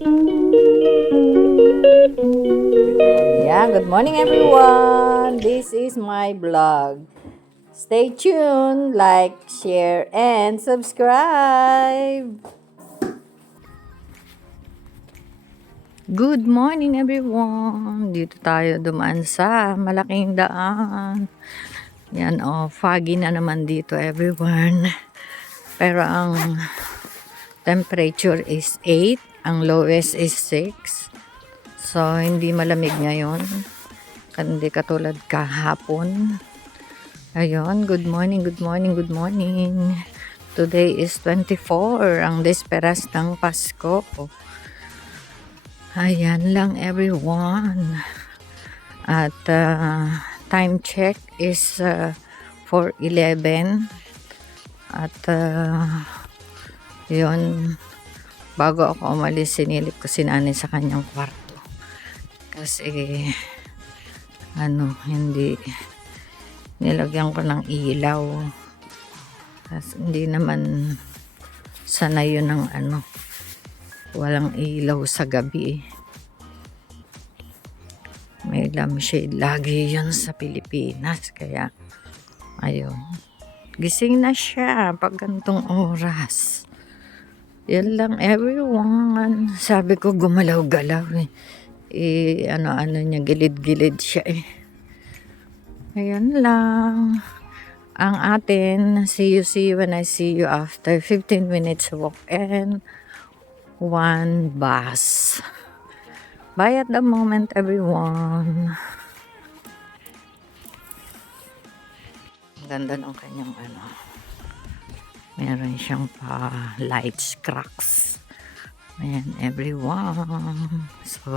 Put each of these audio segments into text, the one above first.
Yeah, good morning everyone. This is my vlog. Stay tuned, like, share, and subscribe. Good morning everyone. Dito tayo dumaan sa malaking daan. Yan foggy na naman dito everyone. Pero ang temperature is 8, ang lowest is 6. So hindi malamig ngayon. Hindi katulad kahapon. Ayun, good morning, good morning, good morning. Today is 24, ang desperas ng Pasko. Ayan lang everyone. At time check is 4:11. At yun, bago ako umalis, sinilip ko si nanay sa kanyang kwarto. Kasi hindi nilagyan ko ng ilaw. Kasi hindi naman sanay yun ng walang ilaw sa gabi. May lampshade lagi yun sa Pilipinas. Kaya, ayun. Gising na siya pag gantong oras. Yan lang everyone. Sabi ko gumalaw-galaw ano niya, gilid-gilid siya Ayan lang. Ang atin, see you when I see you after 15 minutes walk and 1 bus. Bye at the moment everyone. Ganda ng kanyang meron siyang pa lights cracks. Ayan everyone. So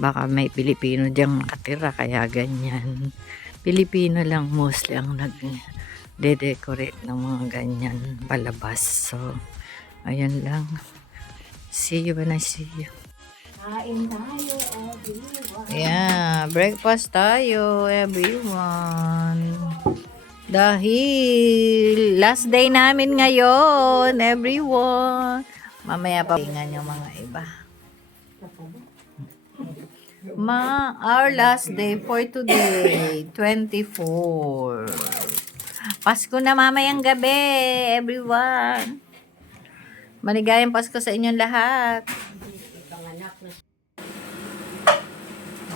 baka may Pilipino diyang nakatira kaya ganyan. Pilipino lang mostly ang nag-decorate ng mga ganyan palabas. So ayan lang. See you when I see you. Kain tayo, everyone. Yeah, breakfast tayo, everyone. Dahil last day namin ngayon, everyone. Mamaya pa tingnan yung mga iba. Our last day for today, 24. Pasko na mamayang gabi, everyone. Maligayang Pasko sa inyong lahat.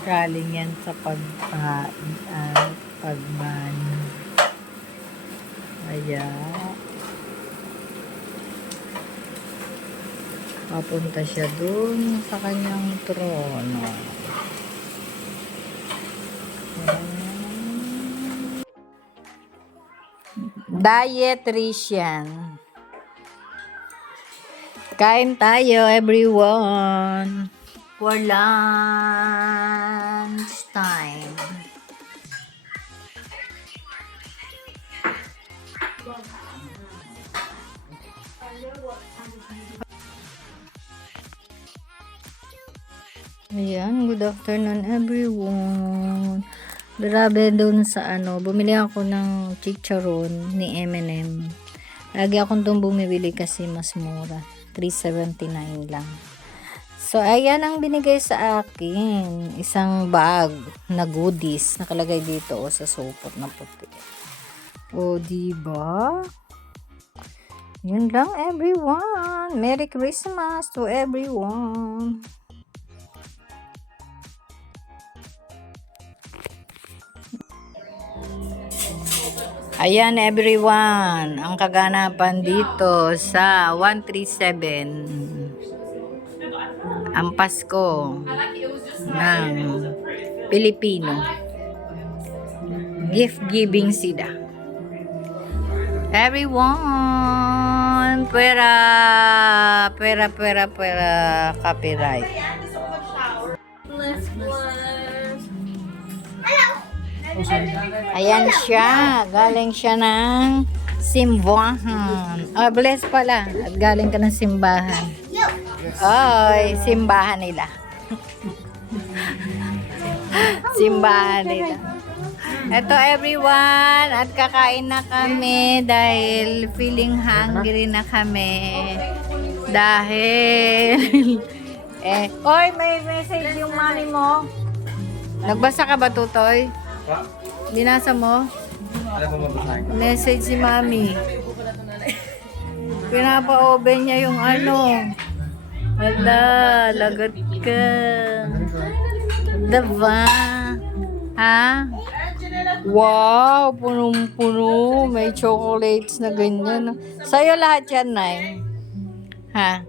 Galing yan sa pagkain at pagmano. Ayan. Papunta siya dun sa kanyang trono. Dietitian. Kain tayo, everyone. For lunch time. Ayan, good afternoon everyone. Grabe doon sa bumili ako ng chicharon ni M&M. Lagi akong doon bumibili kasi mas mura. 3.79 lang. So, ayan ang binigay sa akin. Isang bag na goodies. Nakalagay dito sa supot na puti. O, diba? Yun lang, everyone. Merry Christmas to everyone. Ayan, everyone. Ang kaganapan dito sa 137. Ang Pasko ng Pilipino. Gift giving sila. Everyone, pera, copyright. Ayan siya, galing siya ng simbahan. Bless pala, at galing ka ng simbahan. Oy, simbahan nila. Simbahan nila. Ito everyone, at kakain na kami dahil feeling hungry na kami. Dahil Oy, may message yung mami mo. Nagbasa ka ba, Tutoy? Binasa mo? Ano po mabasahin? Message si mami. Pinapa-open niya yung ano. Hala, lagot ka. Diba? Ha? Wow, punong-puno. May chocolates na ganyan. Sa'yo lahat yan, Nay. Ha?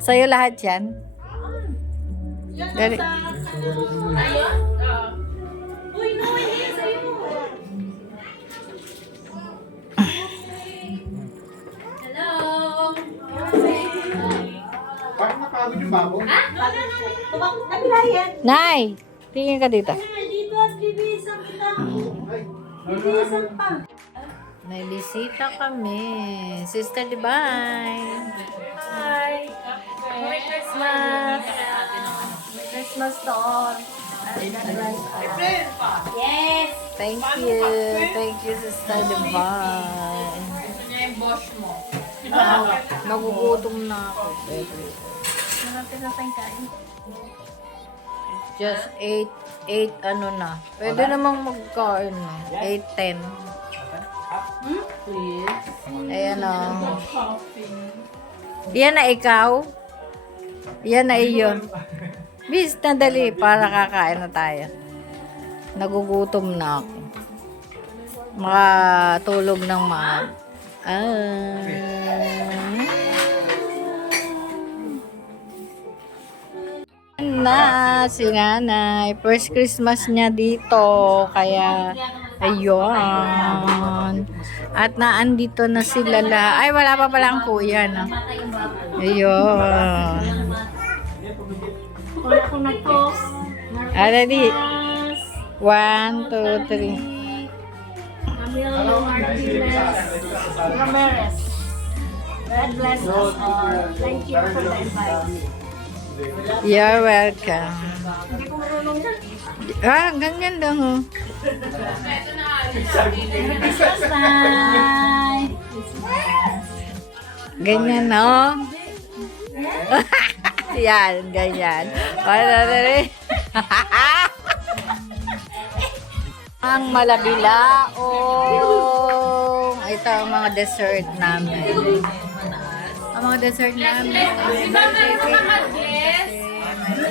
Sa'yo lahat yan? Dali. Parang napagod yung babo. Nay, tingin ka dito. May bisita kami. Sister Divine. Hi. Merry Christmas. Merry Christmas to all. Yes! Thank you. Thank you, Sister Divine. Ito niya yung boss mo. Nagugutom na ako. Malapit na tayong kain. Just 8 ano na. Pwede namang magkain na. 8:10. Please. Ayan o. Yan na ikaw. Yan na iyon. Bis, nadali para kakain na tayo. Nagugutom na ako. Makatulog ng na si nanay. First Christmas niya dito. Kaya, ayun. At naandito na sila lahat. Ay, wala pa palang kuya, no? Ayun. Wala ko na to. Ready? 1, 2, 3. Camilo Martinez Ramirez. God bless us all. Thank you for the invite. You're welcome. Hindi ko marunong yan. Ganyan lang, oh. Christmas time! Ganyan, no? Yan, ganyan. Ang malabilaong. Ito ang mga dessert namin. Ang mga dessert namin. May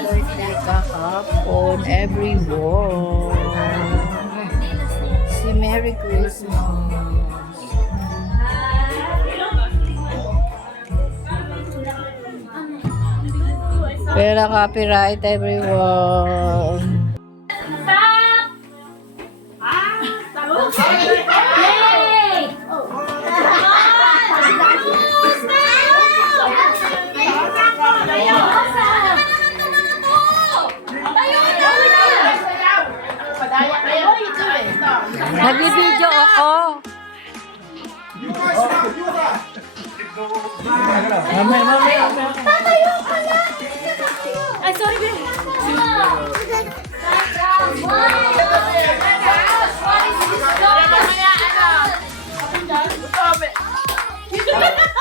birthday kahapon. Everyone. Si Merry Christmas. Pera copyright, everyone. Yay! Nagbibideo ako. Ay, sorry, babe.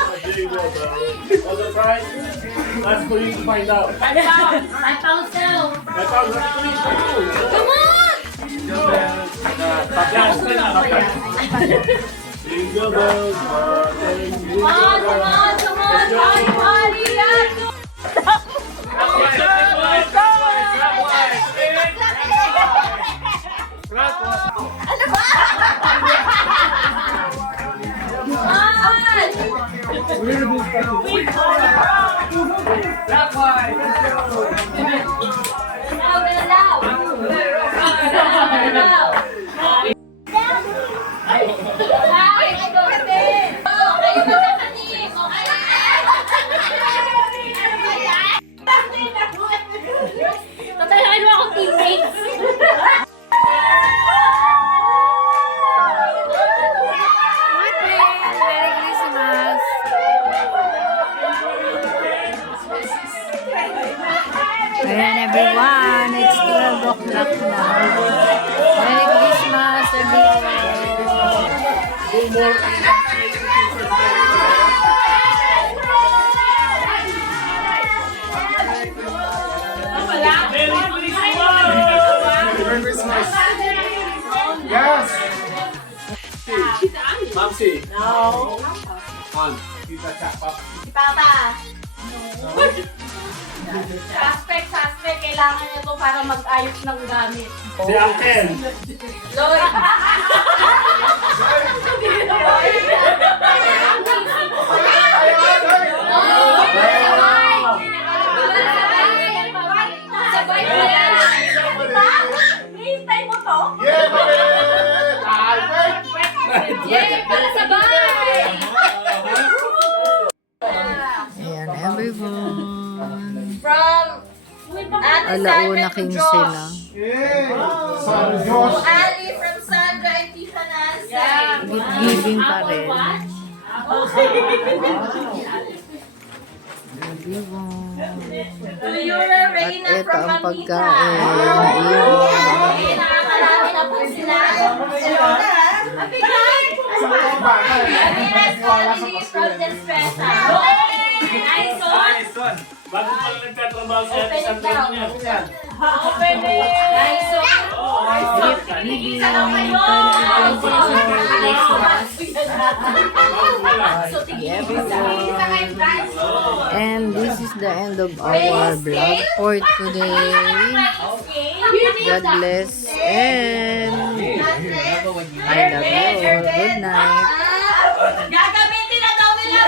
There you go, bro. What's the price? That's for you to find out. I found so. I found that please for you. Come on! Jingle bells, Come on, come on, come on! Party, party! Tatayain mo akong teammates! Merry Christmas. Ayan everyone, it's 12 o'clock now. Merry Christmas everyone. Merry Christmas! Merry Christmas! Yes! Mamsi! No! On. Tita Chapa. Si Papa. Suspect. Kailangan niya to para mag-ayos ng gamit. Si Uncle! Lloyd. Sabay mo yan. Hihintay mo to? Yeah, babe! Ay, wait! Yay! Para sabay! Ayan, everyone. From Ate Alauna Sandra to 15 Josh. na. Yeah! Son Josh! To Ali from Sandra and Tita Nancy. Gift-giving pa rin. To Yura At Reyna ito from ang Mamita. pagkain na iyon. Okay, nakakarami na po sila. Happy guys! Sa mga bata, Amiras wala sa family from Pasko. Despresa. Nice one! Bago pa lang nagtatrabaho si Ate Open it Sandra down. niya. Open it! Nice one! Giving Isa lang kayo! So, tigil isa kayo guys. And this is the end of our vlog for today. God bless and I love you all. Good night. Gagamitin na daw nila!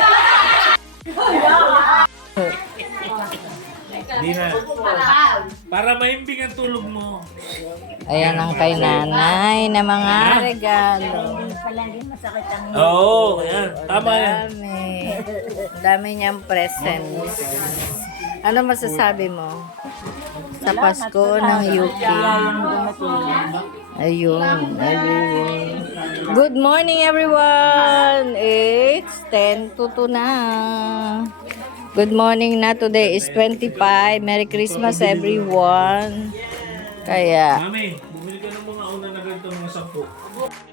Di na. Para mahimbing ang tulog mo. Ayan ang kay nanay na mga regalo. Oo, yan. Tama yan. Dami. Dami niyang presents. Ano masasabi mo sa Pasko ng UK? Ayun, everyone. Good morning, everyone. It's 10 to 2 na. Good morning na. Today is 25. Merry Christmas, everyone. Kaya, Mami, bumili ka ng mga una na ganito mga 10.